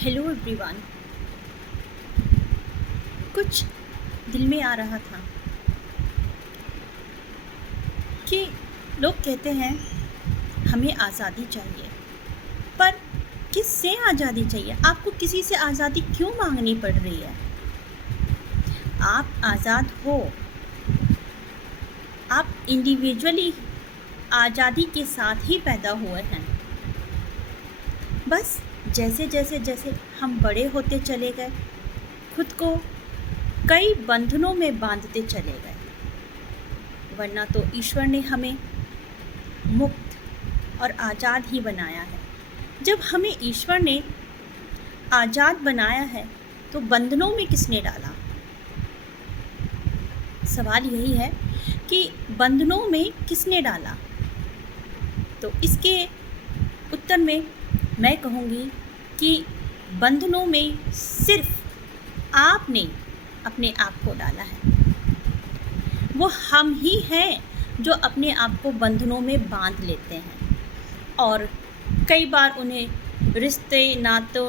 Hello everyone. कुछ दिल में आ रहा था कि लोग कहते हैं हमें आज़ादी चाहिए, पर किससे आज़ादी चाहिए? आपको किसी से आज़ादी क्यों मांगनी पड़ रही है? आप आज़ाद हो, आप इंडिविजुअली आज़ादी के साथ ही पैदा हुए हैं। बस जैसे जैसे जैसे हम बड़े होते चले गए, खुद को कई बंधनों में बांधते चले गए, वरना तो ईश्वर ने हमें मुक्त और आज़ाद ही बनाया है। जब हमें ईश्वर ने आज़ाद बनाया है तो बंधनों में किसने डाला? सवाल यही है कि बंधनों में किसने डाला? तो इसके उत्तर में मैं कहूँगी कि बंधनों में सिर्फ आपने अपने आप को डाला है। वो हम ही हैं जो अपने आप को बंधनों में बांध लेते हैं और कई बार उन्हें रिश्ते, नातों,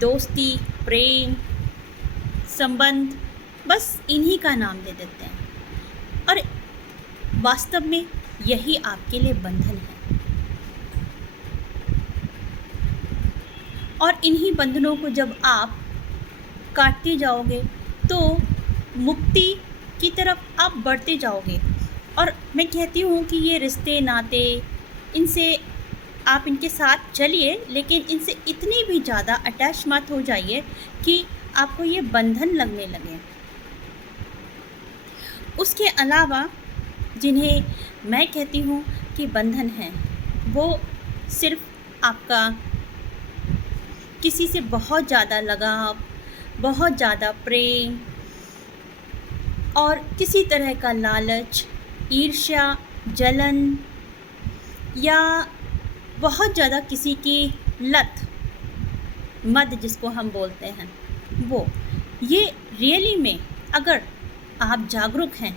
दोस्ती, प्रेम, संबंध बस इन्हीं का नाम दे देते हैं और वास्तव में यही आपके लिए बंधन है। और इन्हीं बंधनों को जब आप काटते जाओगे तो मुक्ति की तरफ आप बढ़ते जाओगे। और मैं कहती हूँ कि ये रिश्ते, नाते, इनसे आप इनके साथ चलिए, लेकिन इनसे इतनी भी ज़्यादा अटैच मत हो जाइए कि आपको ये बंधन लगने लगे। उसके अलावा जिन्हें मैं कहती हूँ कि बंधन है, वो सिर्फ आपका किसी से बहुत ज़्यादा लगाव, बहुत ज़्यादा प्रेम और किसी तरह का लालच, ईर्ष्या, जलन या बहुत ज़्यादा किसी की लत, मद जिसको हम बोलते हैं, वो ये रियली में अगर आप जागरूक हैं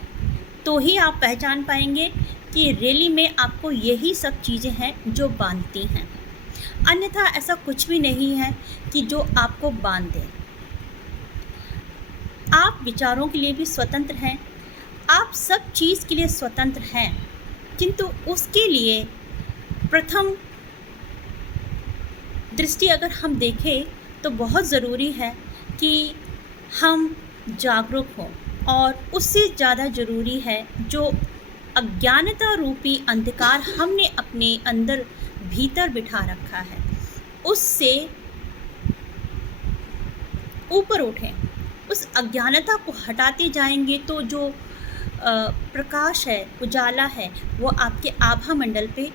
तो ही आप पहचान पाएंगे कि रियली में आपको यही सब चीज़ें हैं जो बांधती हैं। अन्यथा ऐसा कुछ भी नहीं है कि जो आपको बांध दे। आप विचारों के लिए भी स्वतंत्र हैं, आप सब चीज़ के लिए स्वतंत्र हैं, किंतु उसके लिए प्रथम दृष्टि अगर हम देखें तो बहुत ज़रूरी है कि हम जागरूक हों। और उससे ज़्यादा ज़रूरी है जो अज्ञानता रूपी अंधकार हमने अपने अंदर भीतर बिठा रखा है, उससे ऊपर उठें। उस अज्ञानता को हटाते जाएंगे तो जो प्रकाश है, उजाला है, वो आपके आभा मंडल पे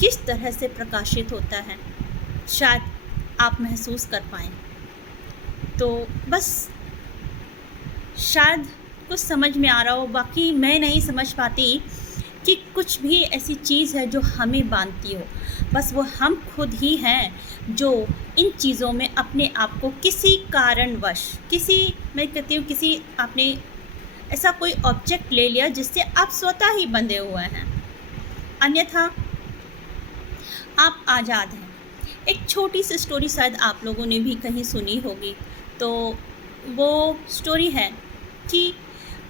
किस तरह से प्रकाशित होता है शायद आप महसूस कर पाएँ। तो बस शायद कुछ समझ में आ रहा हो, बाकी मैं नहीं समझ पाती कि कुछ भी ऐसी चीज़ है जो हमें बांधती हो। बस वो हम खुद ही हैं जो इन चीज़ों में अपने आप को किसी कारणवश, मैं कहती हूँ किसी आपने ऐसा कोई ऑब्जेक्ट ले लिया जिससे आप स्वतः ही बंधे हुए हैं, अन्यथा आप आज़ाद हैं। एक छोटी सी स्टोरी शायद आप लोगों ने भी कहीं सुनी होगी। तो वो स्टोरी है कि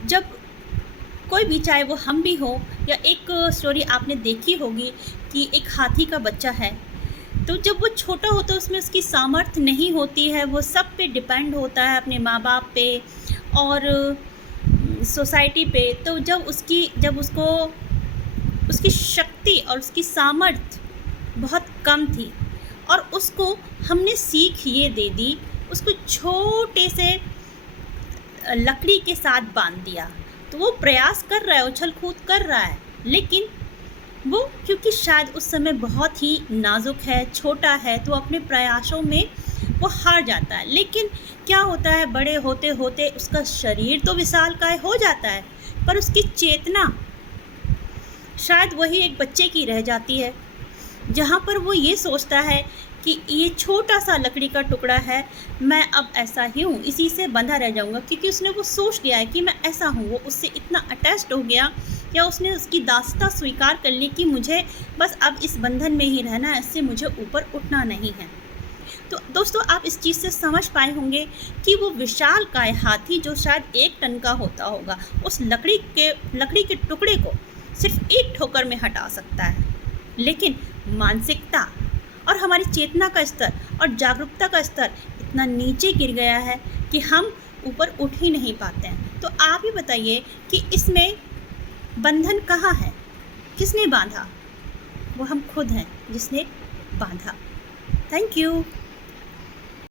जब कोई भी, चाहे वो हम भी हो, या एक स्टोरी आपने देखी होगी कि एक हाथी का बच्चा है। तो जब वो छोटा होता है उसमें उसकी सामर्थ्य नहीं होती है, वो सब पे डिपेंड होता है, अपने माँ बाप पे और सोसाइटी पे। तो जब उसको उसकी शक्ति और उसकी सामर्थ्य बहुत कम थी और उसको हमने सीख ये दे दी, उसको छोटे से लकड़ी के साथ बांध दिया। तो वो प्रयास कर रहा है, उछल कूद कर रहा है, लेकिन वो क्योंकि शायद उस समय बहुत ही नाजुक है, छोटा है, तो अपने प्रयासों में वो हार जाता है। लेकिन क्या होता है, बड़े होते होते उसका शरीर तो विशालकाय हो जाता है, पर उसकी चेतना शायद वही एक बच्चे की रह जाती है, जहाँ पर वो ये सोचता है कि ये छोटा सा लकड़ी का टुकड़ा है, मैं अब ऐसा ही हूँ, इसी से बंधा रह जाऊँगा। क्योंकि उसने वो सोच लिया है कि मैं ऐसा हूँ, वो उससे इतना अटैच्ड हो गया, या उसने उसकी दास्ता स्वीकार कर ली कि मुझे बस अब इस बंधन में ही रहना है, इससे मुझे ऊपर उठना नहीं है। तो दोस्तों आप इस चीज़ से समझ पाए होंगे कि वो विशालकाय हाथी जो शायद 1 टन का होता होगा, उस लकड़ी के टुकड़े को सिर्फ एक ठोकर में हटा सकता है। लेकिन मानसिकता और हमारी चेतना का स्तर और जागरूकता का स्तर इतना नीचे गिर गया है कि हम ऊपर उठ ही नहीं पाते हैं। तो आप ही बताइए कि इसमें बंधन कहाँ है? किसने बांधा? वो हम खुद हैं जिसने बांधा। Thank you.